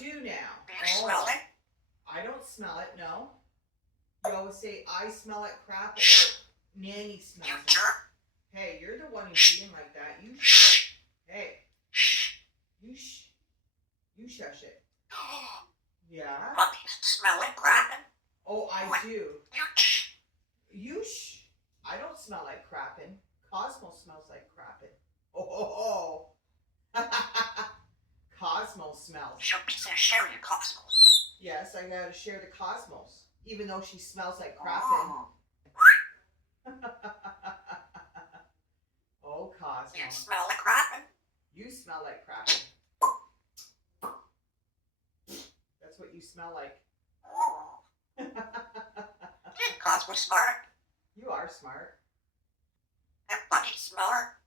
do now. Do you smell it? I don't smell it, no. You always say, I smell like crap, or Nanny You smells it. jerk. Hey, you're the one who's being like that. You shh. Hey. You shh. You shush it. Yeah? Puppies smell like crapping. Oh, I do. You shh. You shh. I don't smell like crapping. Cosmo smells like crapping. Oh. Cosmo smells. She'll be so share your cosmos. Yes, I gotta share the cosmos. Even though she smells like crapping. Oh, Cosmo. You smell like crapping. You smell like crapping. That's what you smell like. Cosmo smart. You are smart. And Bunny smart.